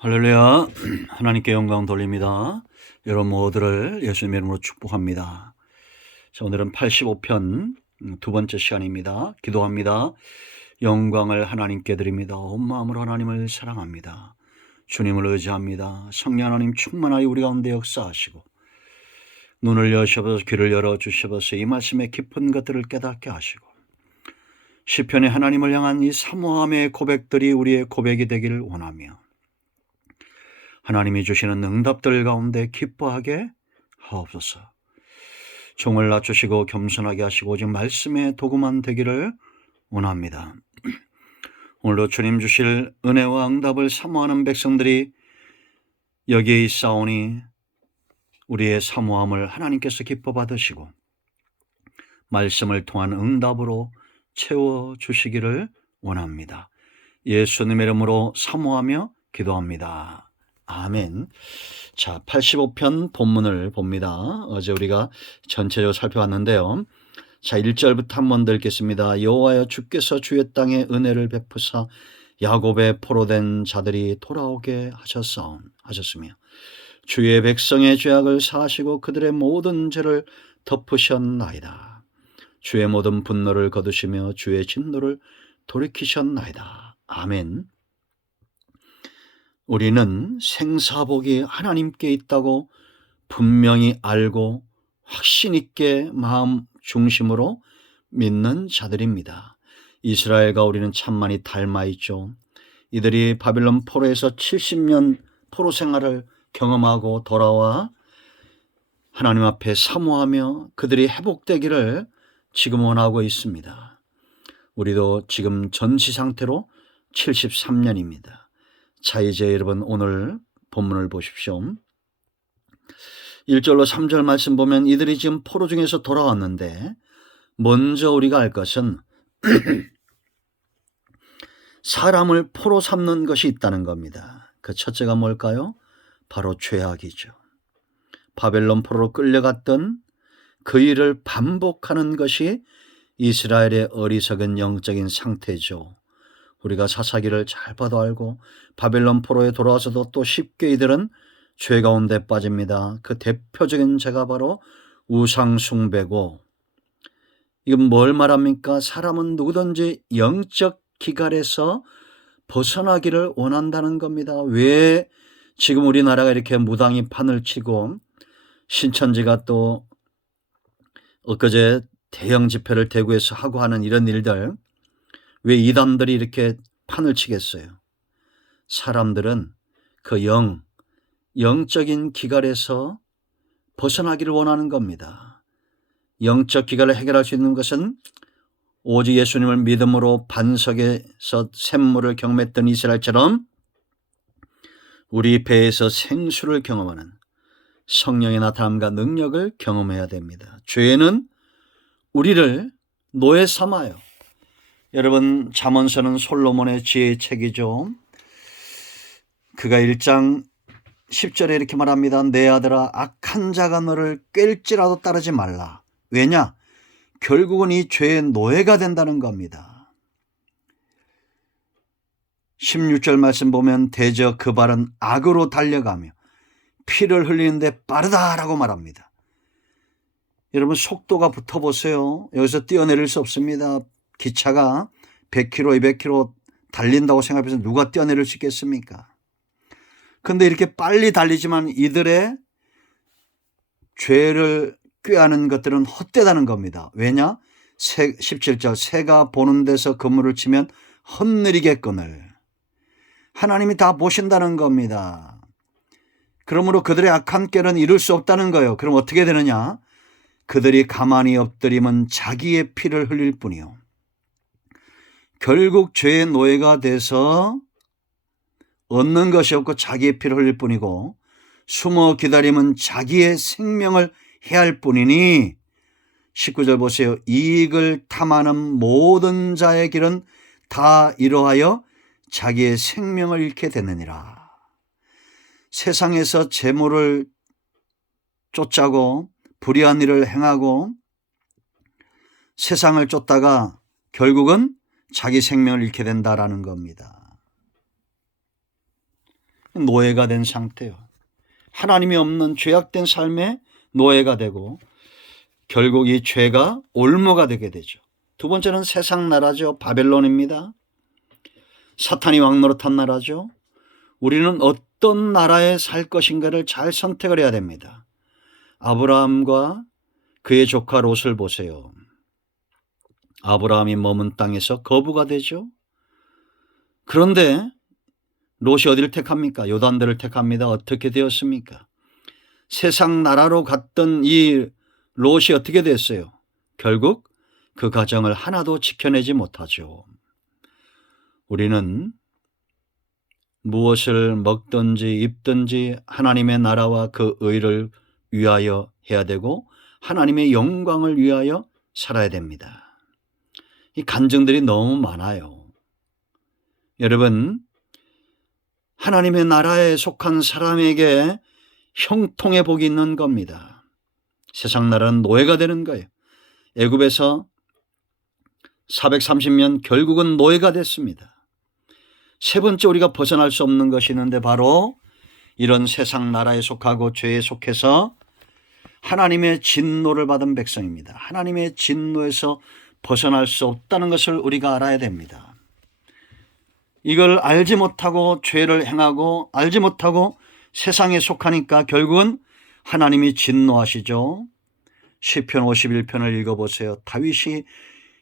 할렐루야. 하나님께 영광 돌립니다. 여러분 모두를 예수님의 이름으로 축복합니다. 자, 오늘은 85편 두 번째 시간입니다. 기도합니다. 영광을 하나님께 드립니다. 온 마음으로 하나님을 사랑합니다. 주님을 의지합니다. 성령 하나님 충만하여 우리 가운데 역사하시고 눈을 여셔서 귀를 열어주셔서 이 말씀의 깊은 것들을 깨닫게 하시고 시편의 하나님을 향한 이 사모함의 고백들이 우리의 고백이 되기를 원하며 하나님이 주시는 응답들 가운데 기뻐하게 하옵소서. 종을 낮추시고 겸손하게 하시고 오직 말씀의 도구만 되기를 원합니다. 오늘도 주님 주실 은혜와 응답을 사모하는 백성들이 여기에 있사오니 우리의 사모함을 하나님께서 기뻐 받으시고 말씀을 통한 응답으로 채워주시기를 원합니다. 예수님의 이름으로 사모하며 기도합니다. 아멘. 자, 85편 본문을 봅니다. 어제 우리가 전체적으로 살펴봤는데요. 자, 1절부터 한번 더 읽겠습니다. 여호와여 주께서 주의 땅에 은혜를 베푸사 야곱의 포로된 자들이 돌아오게 하셨으며 주의 백성의 죄악을 사하시고 그들의 모든 죄를 덮으셨나이다. 주의 모든 분노를 거두시며 주의 진노를 돌이키셨나이다. 아멘. 우리는 생사복이 하나님께 있다고 분명히 알고 확신 있게 마음 중심으로 믿는 자들입니다. 이스라엘과 우리는 천만이 닮아 있죠. 이들이 바빌론 포로에서 70년 포로 생활을 경험하고 돌아와 하나님 앞에 사모하며 그들이 회복되기를 지금 원하고 있습니다. 우리도 지금 전시 상태로 73년입니다. 자, 이제 여러분 오늘 본문을 보십시오. 1절로 3절 말씀 보면 이들이 지금 포로 중에서 돌아왔는데 먼저 우리가 알 것은 사람을 포로 삼는 것이 있다는 겁니다. 그 첫째가 뭘까요? 바로 죄악이죠. 바벨론 포로로 끌려갔던 그 일을 반복하는 것이 이스라엘의 어리석은 영적인 상태죠. 우리가 사사기를 잘 봐도 알고 바벨론 포로에 돌아와서도 또 쉽게 이들은 죄 가운데 빠집니다. 그 대표적인 죄가 바로 우상숭배고, 이건 뭘 말합니까? 사람은 누구든지 영적 기갈에서 벗어나기를 원한다는 겁니다. 왜 지금 우리나라가 이렇게 무당이 판을 치고 신천지가 또 엊그제 대형 집회를 대구에서 하고 하는 이런 일들, 왜 이단들이 이렇게 판을 치겠어요? 사람들은 그 영적인 기갈에서 벗어나기를 원하는 겁니다. 영적 기갈을 해결할 수 있는 것은 오직 예수님을 믿음으로 반석에서 샘물을 경험했던 이스라엘처럼 우리 배에서 생수를 경험하는 성령의 나타남과 능력을 경험해야 됩니다. 죄는 우리를 노예 삼아요. 여러분, 잠언서는 솔로몬의 지혜의 책이죠. 그가 1장 10절에 이렇게 말합니다. 내 아들아, 악한 자가 너를 꿰일지라도 따르지 말라. 왜냐? 결국은 이 죄의 노예가 된다는 겁니다. 16절 말씀 보면 대저 그 발은 악으로 달려가며 피를 흘리는데 빠르다라고 말합니다. 여러분, 속도가 붙어보세요. 여기서 뛰어내릴 수 없습니다. 기차가 100km, 200km 달린다고 생각해서 누가 뛰어내릴 수 있겠습니까? 그런데 이렇게 빨리 달리지만 이들의 죄를 꾀하는 것들은 헛되다는 겁니다. 왜냐? 17절 새가 보는 데서 그물을 치면 헛느리겠거늘. 하나님이 다 보신다는 겁니다. 그러므로 그들의 악한 꾀는 이룰 수 없다는 거예요. 그럼 어떻게 되느냐? 그들이 가만히 엎드리면 자기의 피를 흘릴 뿐이요. 결국 죄의 노예가 돼서 얻는 것이 없고 자기의 피를 흘릴 뿐이고, 숨어 기다리면 자기의 생명을 해할 뿐이니, 19절 보세요. 이익을 탐하는 모든 자의 길은 다 이러하여 자기의 생명을 잃게 되느니라. 세상에서 재물을 쫓자고 불의한 일을 행하고 세상을 쫓다가 결국은 자기 생명을 잃게 된다라는 겁니다. 노예가 된 상태요. 하나님이 없는 죄악된 삶에 노예가 되고 결국 이 죄가 올무가 되게 되죠. 두 번째는 세상 나라죠. 바벨론입니다. 사탄이 왕노릇한 나라죠. 우리는 어떤 나라에 살 것인가를 잘 선택을 해야 됩니다. 아브라함과 그의 조카 롯을 보세요. 아브라함이 머문 땅에서 거부가 되죠. 그런데 롯이 어디를 택합니까? 요단들을 택합니다. 어떻게 되었습니까? 세상 나라로 갔던 이 롯이 어떻게 됐어요? 결국 그 가정을 하나도 지켜내지 못하죠. 우리는 무엇을 먹든지 입든지 하나님의 나라와 그 의를 위하여 해야 되고 하나님의 영광을 위하여 살아야 됩니다. 이 간증들이 너무 많아요. 여러분, 하나님의 나라에 속한 사람에게 형통의 복이 있는 겁니다. 세상 나라는 노예가 되는 거예요. 애굽에서 430년 결국은 노예가 됐습니다. 세 번째 우리가 벗어날 수 없는 것이 있는데 바로 이런 세상 나라에 속하고 죄에 속해서 하나님의 진노를 받은 백성입니다. 하나님의 진노에서 벗어날 수 없다는 것을 우리가 알아야 됩니다. 이걸 알지 못하고 죄를 행하고 알지 못하고 세상에 속하니까 결국은 하나님이 진노하시죠. 시편 51편을 읽어보세요. 다윗이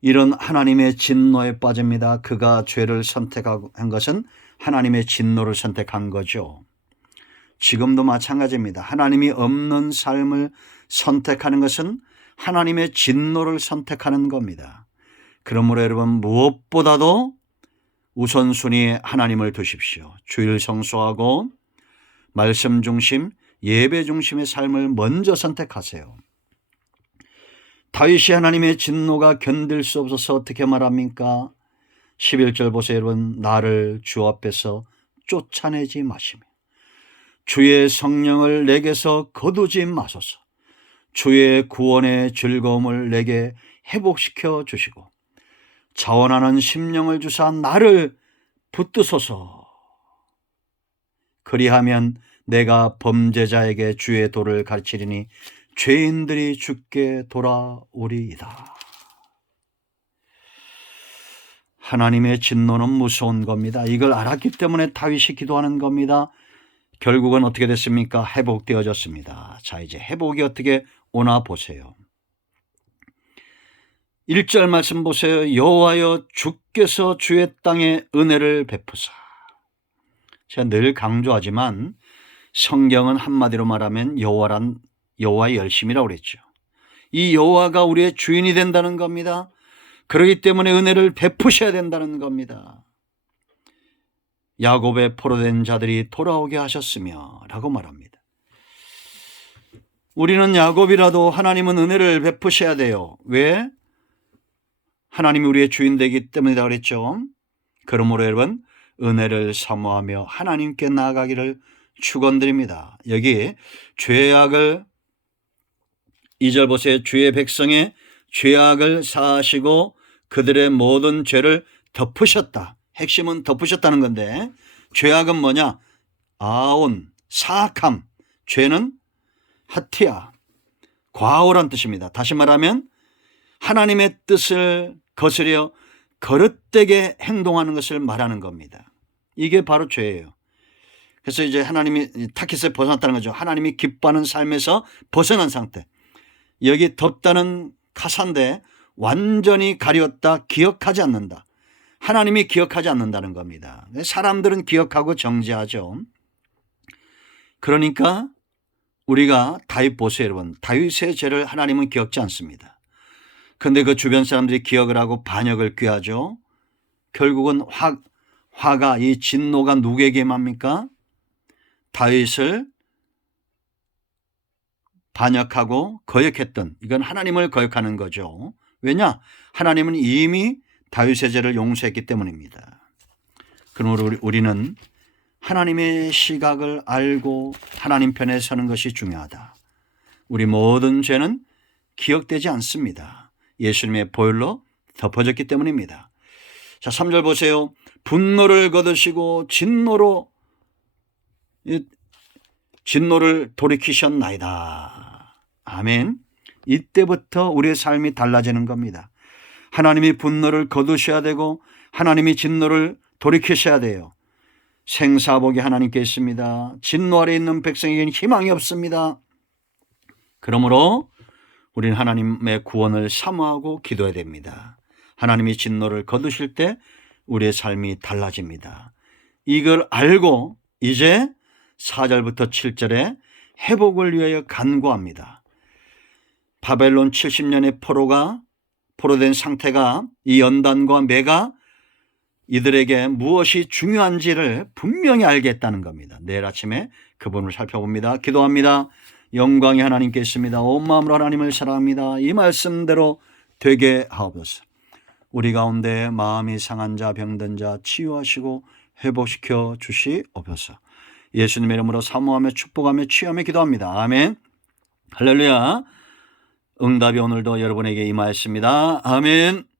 이런 하나님의 진노에 빠집니다. 그가 죄를 선택한 것은 하나님의 진노를 선택한 거죠. 지금도 마찬가지입니다. 하나님이 없는 삶을 선택하는 것은 하나님의 진노를 선택하는 겁니다. 그러므로 여러분 무엇보다도 우선순위에 하나님을 두십시오. 주일 성수하고 말씀 중심, 예배 중심의 삶을 먼저 선택하세요. 다윗이 하나님의 진노가 견딜 수 없어서 어떻게 말합니까? 11절 보세요. 여러분, 나를 주 앞에서 쫓아내지 마시며 주의 성령을 내게서 거두지 마소서. 주의 구원의 즐거움을 내게 회복시켜 주시고 자원하는 심령을 주사 나를 붙드소서. 그리하면 내가 범죄자에게 주의 도를 가르치리니 죄인들이 주께 돌아오리이다. 하나님의 진노는 무서운 겁니다. 이걸 알았기 때문에 다윗이 기도하는 겁니다. 결국은 어떻게 됐습니까? 회복되어졌습니다. 자, 이제 회복이 어떻게 오나 보세요. 1절 말씀 보세요. 여호와여 주께서 주의 땅에 은혜를 베푸사. 제가 늘 강조하지만 성경은 한마디로 말하면 여호와의 열심이라고 그랬죠. 이 여호와가 우리의 주인이 된다는 겁니다. 그렇기 때문에 은혜를 베푸셔야 된다는 겁니다. 야곱의 포로된 자들이 돌아오게 하셨으며 라고 말합니다. 우리는 야곱이라도 하나님은 은혜를 베푸셔야 돼요. 왜? 하나님이 우리의 주인 되기 때문이다 그랬죠. 그러므로 여러분 은혜를 사모하며 하나님께 나아가기를 축원드립니다. 여기 죄악을 2절 보세요. 주의 백성의 죄악을 사하시고 그들의 모든 죄를 덮으셨다. 핵심은 덮으셨다는 건데 죄악은 뭐냐? 아온, 사악함. 죄는 하티아, 과오란 뜻입니다. 다시 말하면 하나님의 뜻을 거스려 거릇되게 행동하는 것을 말하는 겁니다. 이게 바로 죄예요. 그래서 이제 하나님이 타깃에 벗어났다는 거죠. 하나님이 기뻐하는 삶에서 벗어난 상태. 여기 덮다는 가사인데 완전히 가렸다, 기억하지 않는다. 하나님이 기억하지 않는다는 겁니다. 사람들은 기억하고 정죄하죠. 그러니까 우리가 다윗 보세요, 여러분. 다윗의 죄를 하나님은 기억지 않습니다. 그런데 그 주변 사람들이 기억을 하고 반역을 꾀하죠. 결국은 화가 이 진노가 누구에게 맙니까? 다윗을 반역하고 거역했던, 이건 하나님을 거역하는 거죠. 왜냐? 하나님은 이미 다윗의 죄를 용서했기 때문입니다. 그러므로 우리는 하나님의 시각을 알고 하나님 편에 서는 것이 중요하다. 우리 모든 죄는 기억되지 않습니다. 예수님의 보혈로 덮어졌기 때문입니다. 자, 3절 보세요. 분노를 거두시고 진노로 진노를 돌이키셨나이다. 아멘. 이때부터 우리의 삶이 달라지는 겁니다. 하나님이 분노를 거두셔야 되고 하나님이 진노를 돌이키셔야 돼요. 생사복이 하나님께 있습니다. 진노 아래 있는 백성에게는 희망이 없습니다. 그러므로 우리는 하나님의 구원을 사모하고 기도해야 됩니다. 하나님이 진노를 거두실 때 우리의 삶이 달라집니다. 이걸 알고 이제 4절부터 7절에 회복을 위하여 간구합니다. 바벨론 70년의 포로된 상태가 이 연단과 매가 이들에게 무엇이 중요한지를 분명히 알겠다는 겁니다. 내일 아침에 그분을 살펴봅니다. 기도합니다. 영광이 하나님께 있습니다. 온 마음으로 하나님을 사랑합니다. 이 말씀대로 되게 하옵소서. 우리 가운데 마음이 상한 자, 병든 자 치유하시고 회복시켜 주시옵소서. 예수님의 이름으로 사모하며 축복하며 취하며 기도합니다. 아멘. 할렐루야. 응답이 오늘도 여러분에게 임하였습니다. 아멘.